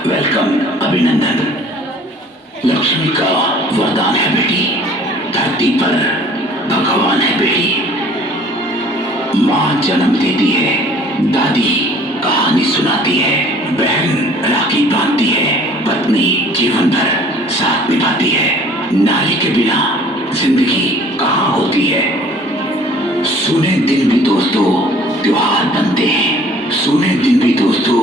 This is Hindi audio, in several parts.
वेलकम, अभिनंदन। लक्ष्मी का वरदान है बेटी, धरती पर भगवान है बेटी। माँ जन्म देती है, दादी कहानी सुनाती है, बहन राखी बांधती है, पत्नी जीवन भर साथ निभाती है। नारी के बिना जिंदगी कहाँ होती है। सुने दिन भी दोस्तों त्योहार बनते हैं, सुने दिन भी दोस्तों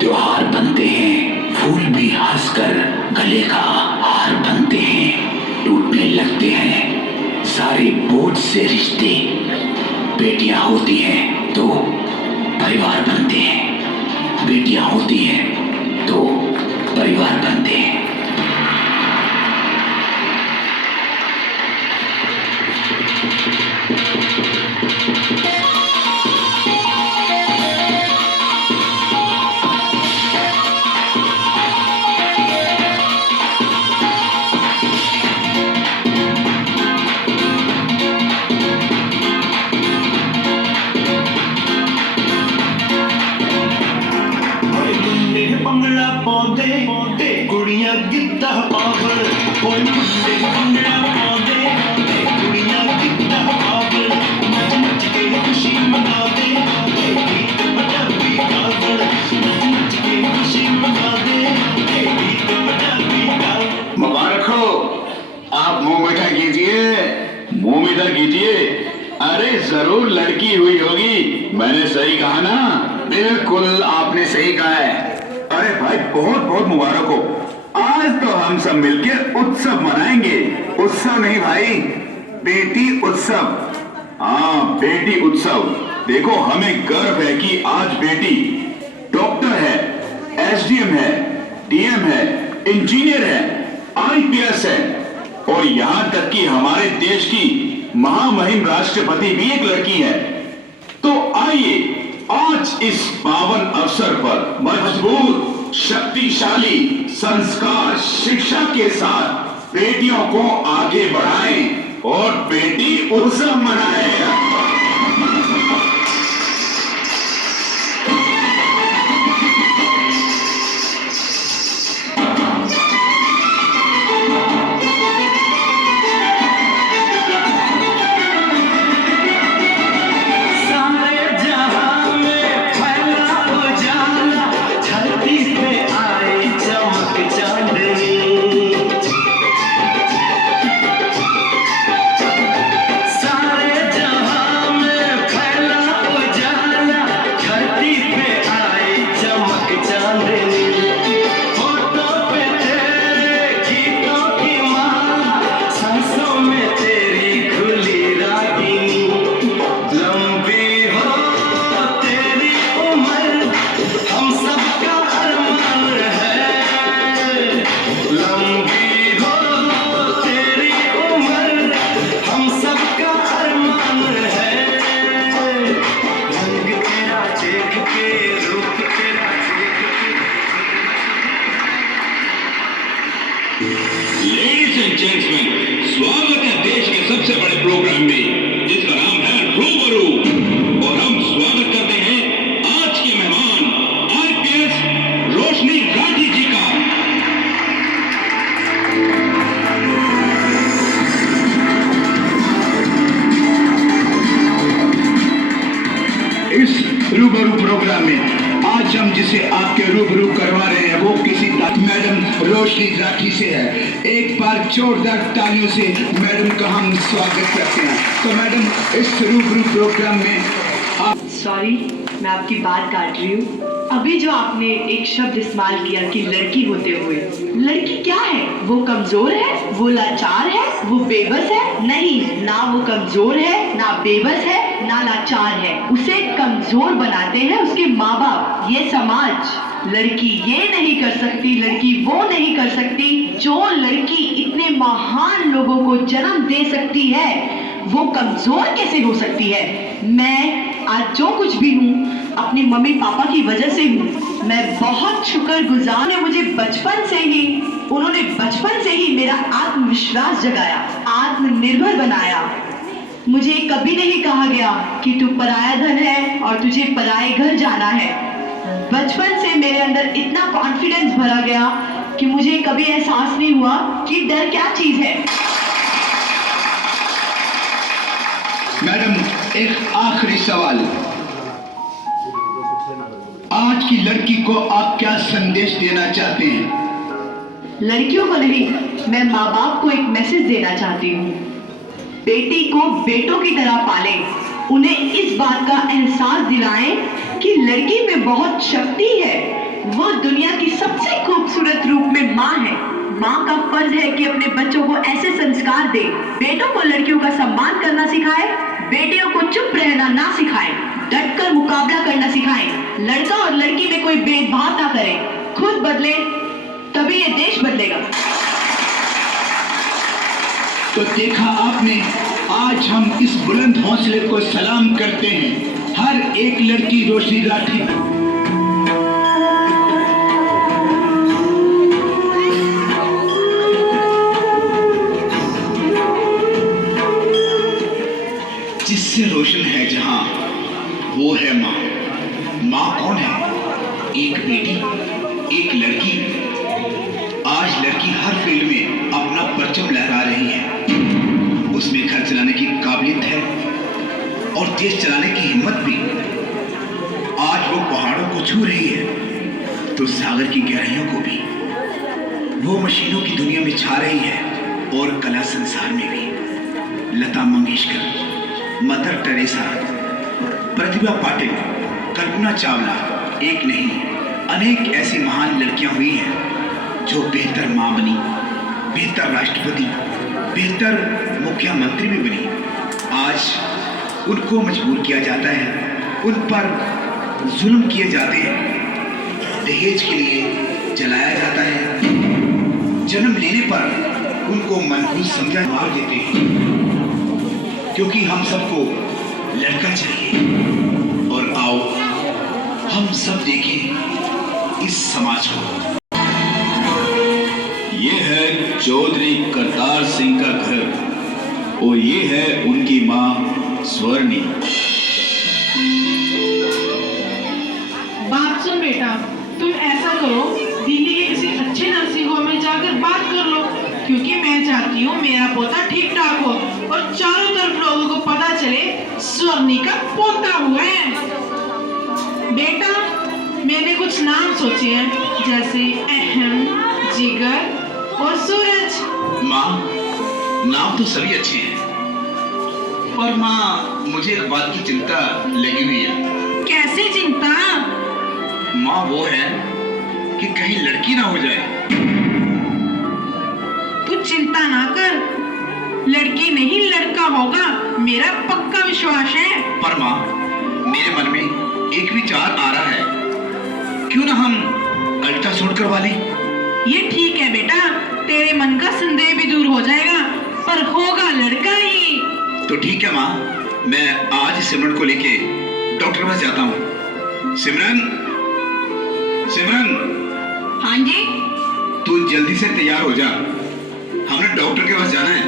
त्योहार बनते हैं। फूल भी हंसकर गले का हार बनते हैं। टूटने लगते हैं सारे बोझ से रिश्ते। बेटियां होती हैं तो परिवार बनते हैं, बेटियां होती हैं तो परिवार बनते हैं। भंगड़ा पाਉਂਦੇ ਕੁੜੀਆਂ ਗਿੱਧਾ ਪਾਵਣ ਓਏ ਮੁੰਡੇ ਭੰਗੜਾ ਪਾਉਂਦੇ ਕੁੜੀਆਂ ਗਿੱਧਾ ਪਾਵਣ ਨੱਚ ਨੱਚ ਕੇ ਖੁਸ਼ੀ ਮਨਾਉਂਦੇ ਗੀਤ ਪੰਜਾਬੀ ਗਾਵਣ ਨੱਚ ਨੱਚ ਕੇ ਖੁਸ਼ੀ मनाਉਂਦੇ गीत पंजाबी गावण। मुबारक हो, आप मुंह मीठा कीजिए, मुंह मीठा कीजिए। अरे जरूर लड़की हुई होगी, मैंने सही कहा ना? बिल्कुल आपने सही कहा है। अरे भाई बहुत बहुत मुबारक हो। आज तो हम सब मिलकर उत्सव मनाएंगे। उत्सव नहीं भाई, बेटी उत्सव। हाँ, बेटी उत्सव। देखो हमें गर्व है कि आज बेटी डॉक्टर है, एसडीएम है, डीएम है, इंजीनियर है, आईपीएस है और यहाँ तक कि हमारे देश की महामहिम राष्ट्रपति भी एक लड़की है। तो आइए आज इस पावन अवसर पर मजबूत, शक्तिशाली संस्कार शिक्षा के साथ बेटियों को आगे बढ़ाएं और बेटी उत्सव मनाएं। लेडीज एंड जेंटलमैन, स्वागत है देश के सबसे बड़े प्रोग्राम में जिसका नाम है रूबरू। और हम स्वागत करते हैं आज के मेहमान आईपीएस रोशनी राठी जी का। इस रूबरू प्रोग्राम में आज हम जिसे आपके रूबरू करवा रहे हैं वो किसी मैडम रोशनी राठी से है। एक बार जोरदार तालियों से मैडम का हम स्वागत करते हैं। तो मैडम इस रूबरू प्रोग्राम में आप। सॉरी, मैं आपकी बात काट रही हूँ। अभी जो आपने एक शब्द इस्तेमाल किया कि लड़की होते हुए, लड़की क्या है? वो कमजोर है, वो लाचार है, वो बेबस है? नहीं, ना वो कमजोर है, ना बेबस है, ना लाचार है। उसे कमजोर बनाते हैं उसके माँ बाप, ये समाज। लड़की ये नहीं कर सकती, लड़की वो नहीं कर सकती। जो लड़की इतने महान लोगों को जन्म दे सकती है वो कमजोर कैसे हो सकती है? मैं आज जो कुछ भी हूँ अपने मम्मी पापा की वजह से हूँ। मैं बहुत शुक्रगुजार हूँ। मुझे उन्होंने बचपन से ही मेरा आत्मविश्वास जगाया, आत्मनिर्भर बनाया। मुझे कभी नहीं कहा गया कि तू पराया धन है और तुझे पराए घर जाना है। बचपन से मेरे अंदर अंदर इतना कॉन्फिडेंस भरा गया कि मुझे कभी एहसास नहीं हुआ कि डर क्या चीज है। मैडम, एक आखिरी सवाल। आज की लड़की को आप क्या संदेश देना चाहते हैं? लड़कियों को नहीं, मैं माँ बाप को एक मैसेज देना चाहती हूँ। बेटी को बेटों की तरह पालें, उन्हें इस बात का एहसास दिलाएं कि लड़की में बहुत शक्ति है। वो दुनिया की सबसे खूबसूरत रूप में माँ है। माँ का फर्ज है कि अपने बच्चों को ऐसे संस्कार दे। बेटों को लड़कियों का सम्मान करना सिखाए, बेटियों को चुप रहना ना सिखाए, डटकर मुकाबला करना सिखाएं। लड़का और लड़की में कोई भेदभाव ना करें। खुद बदले तभी ये देश बदलेगा। तो देखा आपने, आज हम इस बुलंद हौसले को सलाम करते हैं। हर एक लड़की रोशनी राठी जिससे रोशन है जहां, वो है माँ। माँ कौन है? एक बेटी, एक लड़की। आज लड़की हर फील्ड में अपना परचम लहरा रही है। उसमें घर चलाने की काबिलियत है और देश चलाने की हिम्मत भी। आज वो पहाड़ों को छू रही है तो सागर की गहराइयों को भी। वो मशीनों की दुनिया में छा रही है और कला संसार में भी। लता मंगेशकर, मदर टेरेसा, प्रतिभा पाटिल, कल्पना चावला, एक नहीं अनेक ऐसी महान लड़कियां हुई हैं जो बेहतर माँ बनी, बेहतर राष्ट्रपति, बेहतर मुख्यमंत्री भी बनी। आज उनको मजबूर किया जाता है, उन पर जुल्म किए जाते हैं, दहेज के लिए जलाया जाता है, जन्म लेने पर उनको मनहूस समझा मार देते हैं, क्योंकि हम सबको लड़का चाहिए। और आओ हम सब देखें इस समाज को। ये है चौधरी करतार सिंह का घर और ये है उनकी माँ स्वर्णी। बात सुन बेटा, तुम ऐसा करो, दिल्ली के किसी अच्छे नर्सिंग होम में जाकर बात कर लो, क्योंकि मैं चाहती हूँ मेरा पोता ठीक ठाक हो और चारों तरफ लोगों को पता चले स्वर्णी का पोता हुआ है। बेटा, मैंने कुछ नाम सोचे हैं, जैसे अहम, जिगर और सूरज। माँ, नाम तो सभी अच्छे हैं, पर माँ मुझे एक बात की चिंता लगी हुई है। कैसे चिंता? माँ वो है कि कहीं लड़की ना हो जाए। तू चिंता ना कर, लड़की नहीं लड़का होगा, मेरा पक्का विश्वास है। पर माँ, मेरे मन में एक विचार आ रहा है, क्यों ना हम अल्ट्रासाउंड करवा लें? ये ठीक है बेटा, तेरे मन का संदेह भी दूर हो जाएगा, पर होगा लड़का ही। तो ठीक है माँ, मैं आज सिमरन को लेके डॉक्टर के पास जाता हूँ। सिमरन, सिमरन। हाँ जी। तू जल्दी से तैयार हो जा, हमने डॉक्टर के पास जाना है।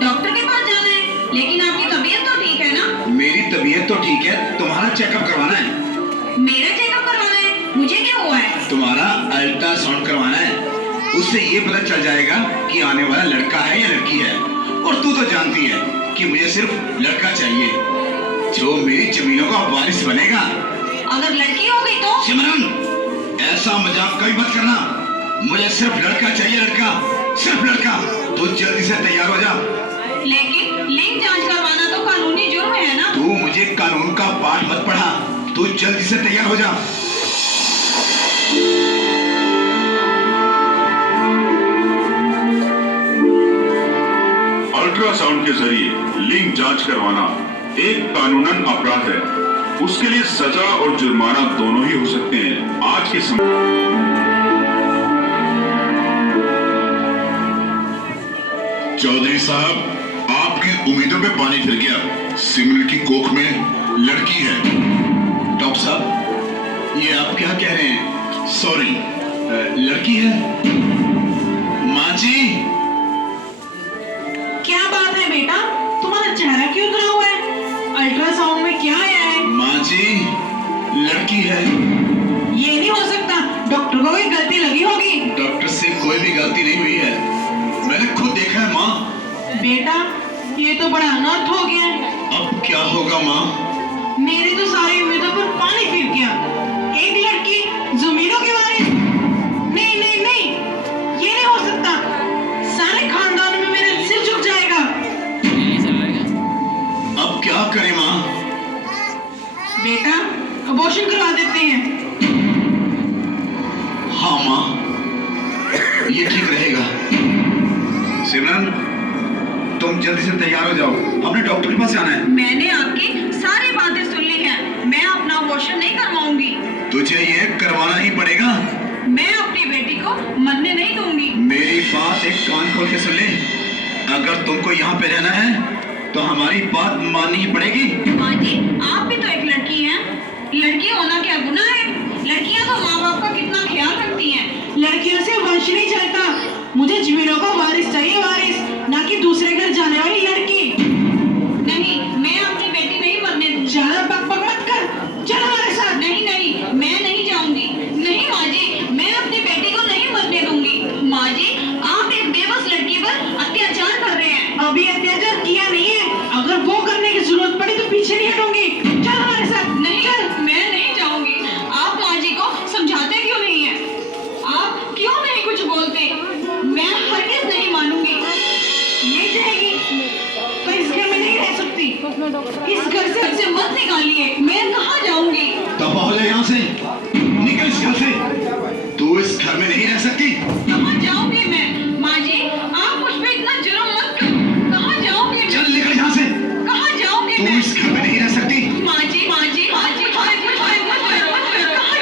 डॉक्टर के पास जाना है? लेकिन आपकी तबीयत तो ठीक है ना? मेरी तबीयत तो ठीक है, तुम्हारा चेकअप करवाना है। मेरा चेकअप करवाना है? मुझे क्या हुआ है? तुम्हारा अल्ट्रासाउंड करवाना है, उससे ये पता चल जाएगा कि आने वाला लड़का है या लड़की है। और तू तो जानती है कि मुझे सिर्फ लड़का चाहिए, जो मेरी जमीनों का वारिस बनेगा। अगर लड़की हो गई तो? सिमरन, ऐसा मजाक कभी मत करना। मुझे सिर्फ लड़का चाहिए, लड़का, सिर्फ लड़का। तू जल्दी से तैयार हो जा। लेकिन लिंग जांच करवाना तो कानूनी जुर्म है ना? तू मुझे कानून का पाठ मत पढ़ा, तू जल्दी से तैयार हो जा। अल्ट्रासाउंड के जरिए लिंग जांच करवाना एक कानूनन अपराध है। उसके लिए सजा और जुर्माना दोनों ही हो सकते हैं। आज के समय चौधरी साहब, आपकी उम्मीदों पे पानी फिर गया। सिमरन की कोख में लड़की है। डॉक्टर साहब, ये आप क्या कह रहे हैं? सॉरी, लड़की है। माँ जी। क्या बात है बेटा, तुम्हारा चेहरा क्यों उतरा हुआ है? अल्ट्रासाउंड में क्या आया है? माँ जी, लड़की है। ये नहीं हो सकता, कोई भी गलती नहीं हुई है, मैंने खुद देखा है माँ। बेटा ये तो बड़ा अनर्थ हो गया है। अब क्या होगा माँ? मेरी तो सारी उम्मीदों पर पानी फिर गया। एक लड़की जमीनों के वारिस? नहीं नहीं नहीं, ये नहीं हो सकता। सारे खानदान में मेरा सिर झुक जाएगा। अब क्या करें माँ? बेटा अबॉर्शन करवा देते हैं। हाँ माँ, ये ठीक रहेगा। सिमरन, तुम जल्दी से तैयार हो जाओ, अपने डॉक्टर के पास जाना है। मैंने आपकी सारी बातें सुन ली हैं। मैं अपना अबॉर्शन नहीं करवाऊंगी। तुझे ये करवाना ही पड़ेगा। मैं अपनी बेटी को मरने नहीं दूंगी। मेरी बात एक कान खोल के सुन ले। अगर तुमको यहाँ पे रहना है तो हमारी बात माननी ही पड़ेगी। माँ जी, आप भी तो एक लड़की हैं। लड़की होना क्या गुनाह है? लड़कियाँ तो माँ बाप का कितना ख्याल रखती हैं। लड़कियों से वंश नहीं चलता। मुझे जमीनों का वारिस चाहिए, वारिस, ना कि दूसरे घर जाने वाली लड़की। नहीं, मैं अपनी बेटी नहीं मरने दूंगी। ज्यादा बकबक मत कर, चल हमारे साथ। नहीं नहीं, मैं नहीं जाऊंगी। नहीं माँ जी, मैं अपनी बेटी को नहीं मरने दूंगी। माँ जी, आप एक बेबस लड़की पर अत्याचार कर रहे हैं। अभी अत्याचार किया नहीं है। अगर वो करने की जरूरत पड़ी तो पीछे नहीं हटूंगी। चल हमारे साथ। नहीं, मैं नहीं जाऊंगी। आप माँ जी को समझाते क्यों नहीं है? आप क्यों नहीं कुछ बोलते? मैं हरगिज़ नहीं मानूंगी। नहीं जाएगी तो इस घर में नहीं रह सकती। इस घर से मत निकालिए। मैं कहाँ जाऊंगी? दफा यहाँ से, निकल इस घर से। तू इस घर में नहीं रह सकती। कहाँ जाऊंगी मैं? माँ जी, आप मुझ पे इतना जुर्म मत करो। कहाँ जाऊंगी मैं? चल निकल यहाँ से। कहाँ जाऊंगी तू मैं? इस घर में नहीं रह सकती। माँ जी, माँ जी, माँ जी, कहाँ जाऊंगी मैं? कहाँ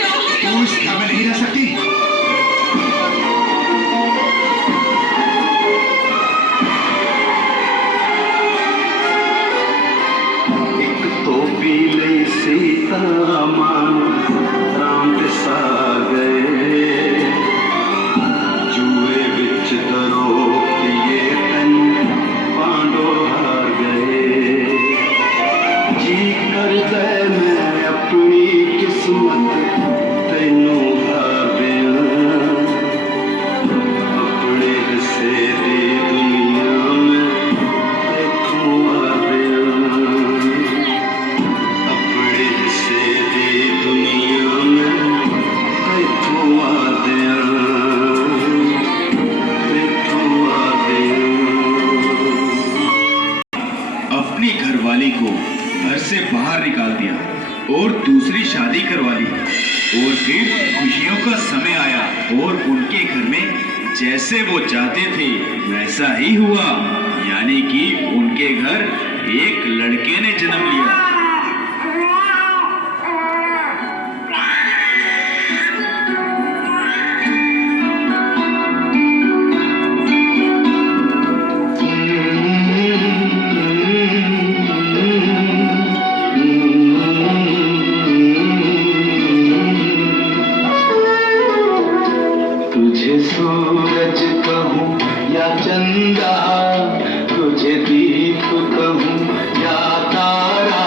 जाऊंगी? तू इस घर में नहीं रह सकती। तो पीले सीता मां राम ते सा गए जुए बिच दरो पिए तन पांडो हार गए जी कर दे मैं अपनी किस्मत तेनू हारिया अपने हिस्से दी दुनिया में देखूं हारिया अपने हिस्से दी दुनिया में देखूं हारिया देखूं हारिया। अपनी घरवाली को घर से बाहर निकाल दिया और दूसरी शादी करवा ली और फिर खुशियों का समय आया और उनके घर में जैसे वो चाहते थे वैसा ही हुआ, यानी कि उनके घर एक लड़के ने जन्म लिया। तुझे सूरज कहूँ या चंदा, तुझे दीप कहूँ या तारा,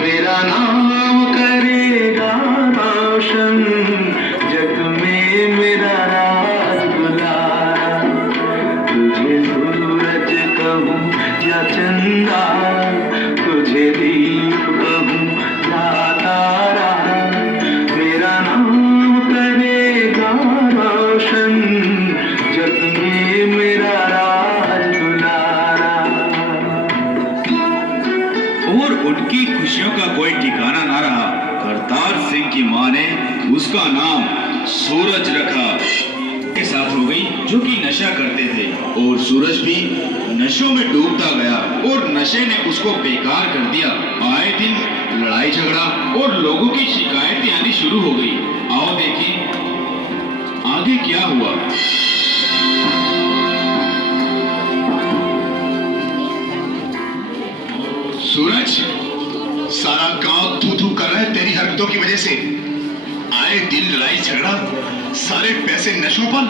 मेरा नाम करेगा रोशन जग में मेरा राज दुलारा। तुझे सूरज कहूँ या चंदा, तुझे दीप कहूँ या तारा, मेरा नाम करेगा रोशन जग में मेरा राज दुलारा। और उनकी खुशियों का कोई ठिकाना ना रहा। करतार सिंह की मां ने उसका नाम सूरज रखा। के साथ हो गई जो कि नशा करते थे और सूरज भी नशों में डूबता गया और नशे ने उसको बेकार कर दिया। आए दिन लड़ाई झगड़ा और लोगों की शिकायतें आनी शुरू हो गई। आओ देखें आगे क्या हुआ। सूरज, सारा गांव थू थू कर रहा है तेरी हरकतों की वजह से। आए दिन लड़ाई झगड़ा, सारे पैसे नशों पर।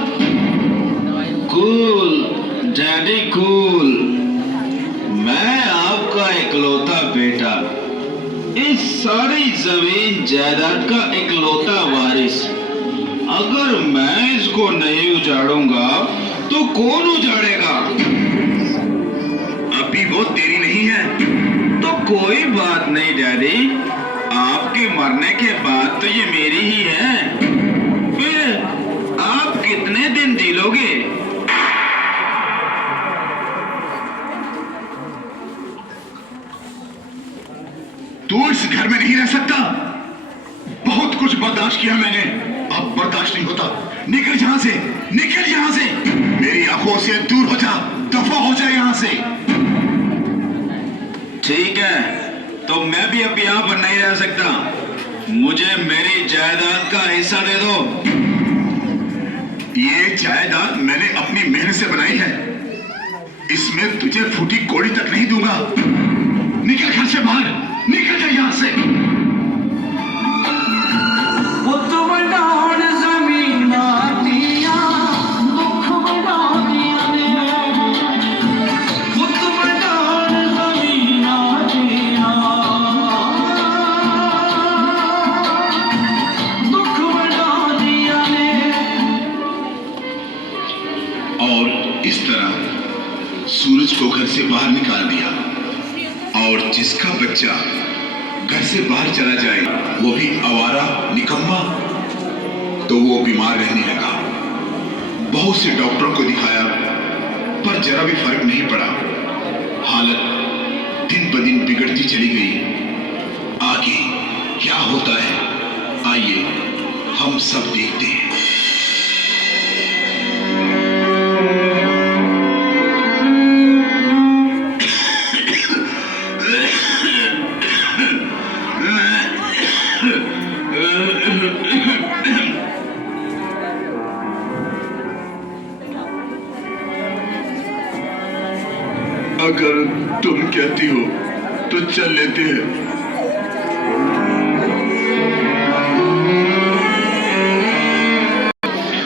कूल डैडी कूल, मैं आपका इकलौता बेटा, इस सारी जमीन जायदाद का इकलौता वारिस। अगर मैं इसको नहीं उजाड़ूंगा तो कौन उजाड़ेगा? अभी वो तेरी नहीं है। तो कोई बात नहीं डैडी, आपके मरने के बाद तो ये मेरी ही है। फिर आप कितने दिन जी लोगे? तू इस घर में नहीं रह सकता। बहुत कुछ बर्दाश्त किया मैंने, अब बर्दाश्त नहीं होता। निकल यहां से, निकल यहां से। मेरी आंखों से दूर हो जा, दफा हो जा यहां से। ठीक है, तो मैं भी अब यहाँ पर नहीं रह सकता। मुझे मेरी जायदाद का हिस्सा दे दो। ये जायदाद मैंने अपनी मेहनत से बनाई है, इसमें तुझे फूटी कौड़ी तक नहीं दूंगा। निकल घर से बाहर, निकल जा यहां से। और इस तरह सूरज को घर से बाहर निकाल दिया, और जिसका बच्चा घर से बाहर चला जाए वो भी आवारा निकम्मा, तो वो बीमार रहने लगा। बहुत से डॉक्टरों को दिखाया पर जरा भी फर्क नहीं पड़ा। हालत दिन ब दिन बिगड़ती चली गई। आगे क्या होता है, आइए हम सब देखते हैं। अगर तुम कहती हो तो चल लेते हैं।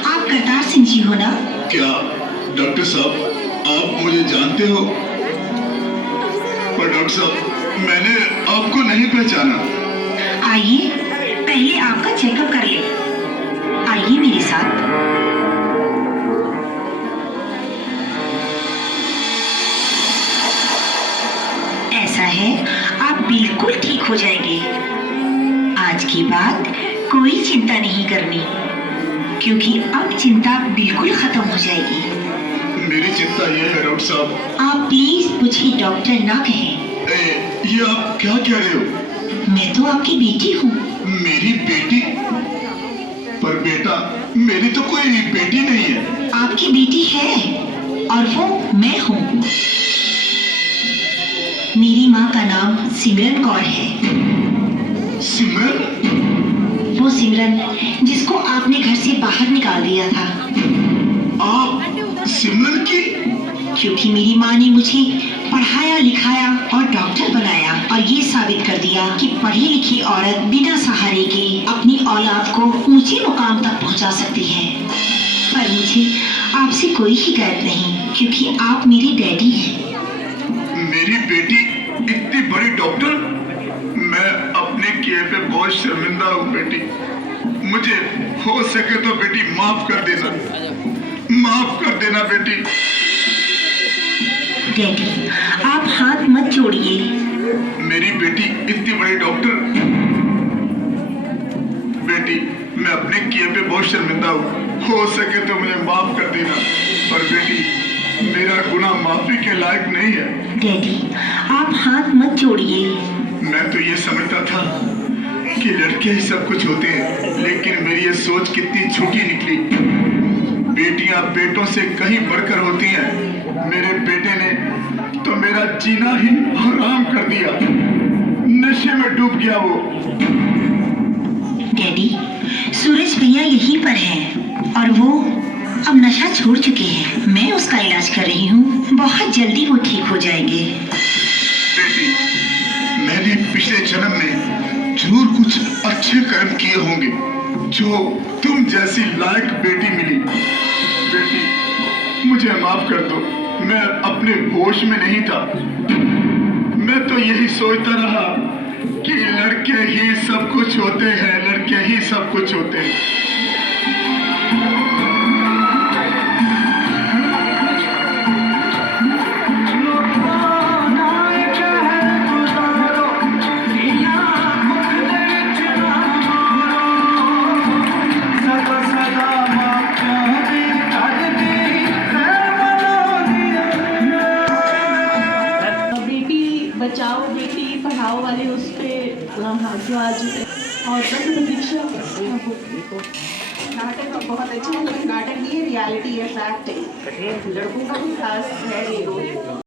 आप करतार सिंह जी हो ना? क्या डॉक्टर साहब आप मुझे जानते हो? पर डॉक्टर साहब मैंने आपको नहीं पहचाना। आइए पहले आपका चेकअप कर ले। आइए मेरे साथ। ऐसा है, आप बिल्कुल ठीक हो जाएंगे। आज के बाद कोई चिंता नहीं करनी, क्योंकि अब चिंता बिल्कुल खत्म हो जाएगी। मेरी चिंता ये है डॉक्टर साहब। आप प्लीज मुझे डॉक्टर ना कहें। ये आप क्या कह रहे हो? मैं तो आपकी बेटी हूँ। मेरी बेटी? पर बेटा, मेरी तो कोई बेटी नहीं है। आपकी बेटी है, और वो मैं हूँ। मेरी माँ का नाम सिमरन कौर है। सिमरन? वो सिमरन जिसको आपने घर से बाहर निकाल दिया था। आप सिमरन की? क्योंकि मेरी माँ ने मुझे पढ़ाया लिखाया और डॉक्टर बनाया, और ये साबित कर दिया कि पढ़ी लिखी औरत बिना सहारे के अपनी औलाद को ऊंचे मुकाम तक पहुंचा सकती है। पर मुझे आपसे कोई शिकायत नहीं, क्योंकि आप मेरी डैडी हैं। मेरी बेटी इतनी बड़ी डॉक्टर? मैं अपने किए पे बहुत शर्मिंदा हूँ बेटी। मुझे हो सके तो बेटी माफ कर देना, माफ कर देना बेटी। डैडी आप हाथ मत जोड़िए। मेरी बेटी इतनी बड़ी डॉक्टर? बेटी मैं अपने किए पे बहुत शर्मिंदा हूँ, हो सके तो मुझे माफ कर देना। पर बेटी मेरा गुनाह माफी के लायक नहीं है। डैडी आप हाथ मत जोड़िए। मैं तो ये समझता था कि लड़के ही सब कुछ होते हैं, लेकिन मेरी ये सोच कितनी झूठी निकली। बेटियां बेटों से कहीं बढ़कर होती हैं। मेरे बेटे ने तो मेरा जीना ही हराम कर दिया। नशे में डूब गया वो। डैडी सूरज भैया यहीं पर हैं, और वो अब नशा छोड़ चुके हैं। मैं उसका इलाज कर रही हूँ, बहुत जल्दी वो ठीक हो जाएंगे। बेटी मैंने पिछले जन्म में जरूर कुछ अच्छे कर्म किए होंगे जो तुम जैसी लायक बेटी मिली। बेटी मुझे माफ कर दो, मैं अपने होश में नहीं था। मैं तो यही सोचता रहा कि लड़के ही सब कुछ होते हैं, लड़के ही सब कुछ होते हैं। हाँ तो आज और प्रतीक्षा नाटक बहुत अच्छा है, नाटक नहीं है, रियलिटी है, फैक्ट है। लड़कों का भी खास है ये रोल।